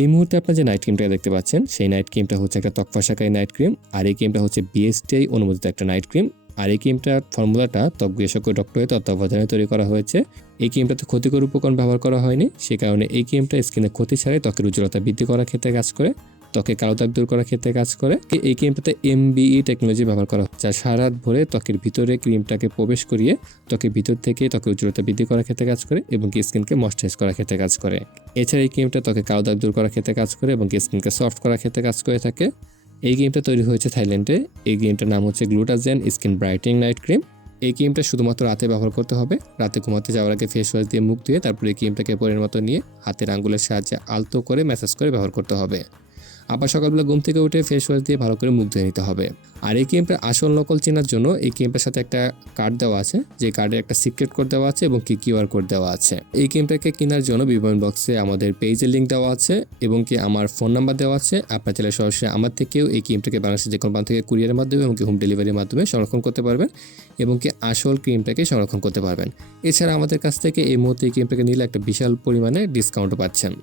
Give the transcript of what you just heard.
এই মুহূর্তে আপনার যে নাইট ক্রিমটা দেখতে পাচ্ছেন সেই নাইট ক্রিমটা হচ্ছে একটা ত্বক ফর্সাকারী নাইট ক্রিম, আর এই ক্রিমটা হচ্ছে বিএসটিআই অনুমোদিত একটা নাইট ক্রিম। আর এই ক্রিমটার ফর্মুলাটা ত্বক বিশেষজ্ঞ ডক্টরের তত্ত্বাবধানে তৈরি করা হয়েছে। এই ক্রিমটাতে ক্ষতিকর উপকরণ ব্যবহার করা হয়নি, সে কারণে এই ক্রিমটা স্কিনের ক্ষতি ছাড়াই ত্বকের উজ্জ্বলতা বৃদ্ধি করার ক্ষেত্রে কাজ করে, ত্বকে কালো দাগ দূর করার ক্ষেত্রে কাজ করে। এই ক্রিমটাতে MBE টেকনোলজি ব্যবহার করা হয়, যা সারা রাত ভরে ত্বকের ভিতরে ক্রিমটাকে প্রবেশ করিয়ে ত্বকের ভিতর থেকে ত্বকের উজ্জ্বলতা বৃদ্ধি করার ক্ষেত্রে কাজ করে এবং স্কিনকে ময়েশ্চারাইজ করার ক্ষেত্রে কাজ করে। এছাড়া এই ক্রিমটা ত্বকে কালো দাগ দূর করার ক্ষেত্রে কাজ করে এবং স্কিনকে সফট করার ক্ষেত্রে কাজ করে থাকে। এই ক্রিমটা তৈরি হয়েছে থাইল্যান্ডে। এই ক্রিমটার নাম হচ্ছে গ্লুটাজেন স্কিন ব্রাইটেনিং নাইট ক্রিম। এই ক্রিমটা শুধুমাত্র রাতে ব্যবহার করতে হবে। রাতে ঘুমাতে যাওয়ার আগে ফেস ওয়াশ দিয়ে মুখ ধুয়ে তারপরে এই ক্রিমটাকে পরের মতো নিয়ে হাতের আঙ্গুলের সাহায্যে আলতো করে ম্যাসাজ করে ব্যবহার করতে হবে। আবার সকালবেলা ঘুম থেকে উঠে ফেস ওয়াশ দিয়ে ভালো করে মুখ ধুয়ে নিতে হবে। আর এই ক্রিমটার আসল নকল চেনার জন্য এই ক্রিমটার সাথে একটা কার্ড দেওয়া আছে, যে কার্ডে একটা সিক্রেট কোড দেওয়া আছে এবং QR কোড দেওয়া আছে। এই ক্রিমটাকে কেনার জন্য বিবরণ বক্সে আমাদের পেজের লিঙ্ক দেওয়া আছে এবং আমার ফোন নাম্বার দেওয়া আছে। আপনার চাইলে সরাসরি আমার থেকেও এই ক্রিমটাকে বাংলাদেশের যে কোনো প্রান্ত থেকে কুরিয়ারের মাধ্যমে এবং হোম ডেলিভারির মাধ্যমে সংরক্ষণ করতে পারবেন এবং আসল ক্রিমটাকে সংরক্ষণ করতে পারবেন। এছাড়া আমাদের কাছ থেকে এই মুহূর্তে এই ক্রিমটাকে নিলে একটা বিশাল পরিমাণে ডিসকাউন্টও পাচ্ছেন।